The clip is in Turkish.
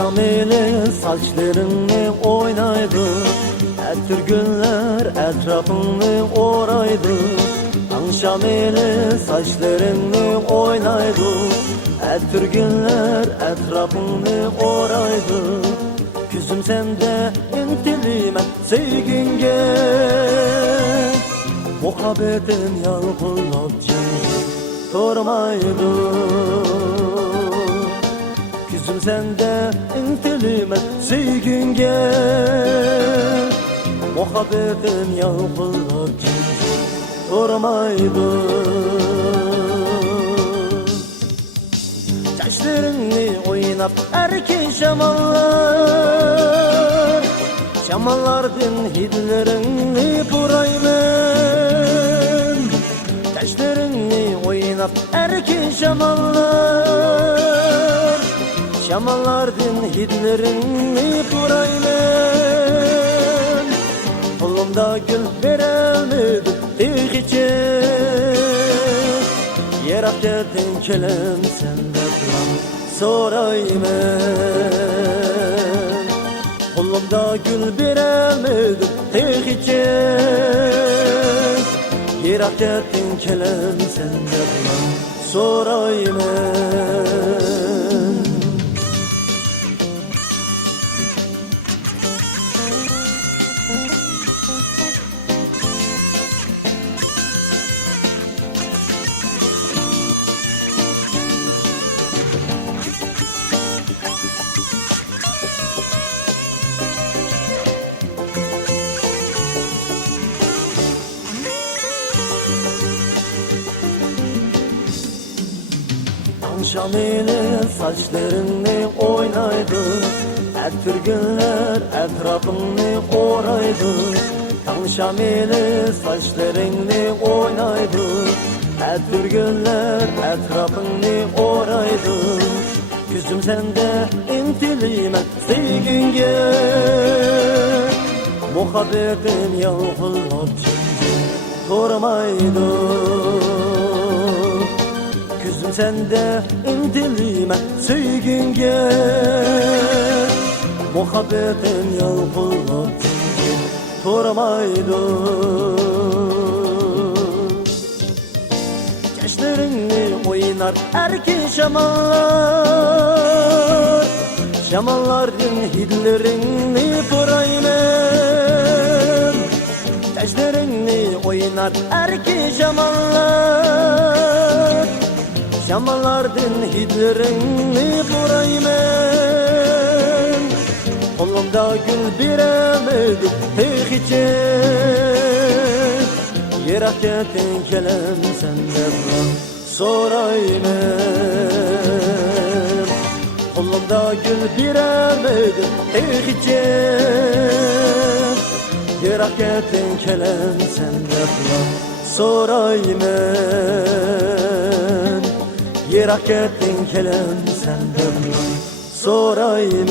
Akşam ile saçlarını oynaydı, her günler etrafını oraydı. Akşam ile saçlarını oynaydı, her günler etrafını oraydı. Küzüm sende intilime sevginge, muhabbetin yalgınlap canım durmaydı. Küzüm sende intilime sevginge, muhabbetin yalgınlap canım durmaydı. Saçlarını oynap erken şamallar, şamallardın hidlerini buraymen. Saçlarını oynap erken şamallar, şamallardın hidlerini buraymen. Kolumda gül veremedim tehiçe, yerak geldin kelem sende duran soraymen. Kolumda gül veremedim tehiçe, yerak geldin kelem sende duran soraymen. Akşam ile saçlarını oynaydı, her günler etrafını oraydı. Akşam ile saçlarını oynaydı, her günler etrafını oraydı. Küzüm sende intilime sevginge, muhabbetin yalgınlap canım durmaydı. Küzüm sende intilime sevginge, muhabbetin yalgınlap canım durmaydı. Saçlarını oynar erken şamallar, şamalların hidlerini buraymen. Saçlarını oynar erken şamallar, şamallardın hidlerini buraymen. Kolumda gül veremedim tehiçe, yerak geldin kelem sende duran soraymen. Kolumda gül veremedim tehiçe, yerak geldin kelem sende duran soraymen. Yerak geldin kelem sende duran soraymen.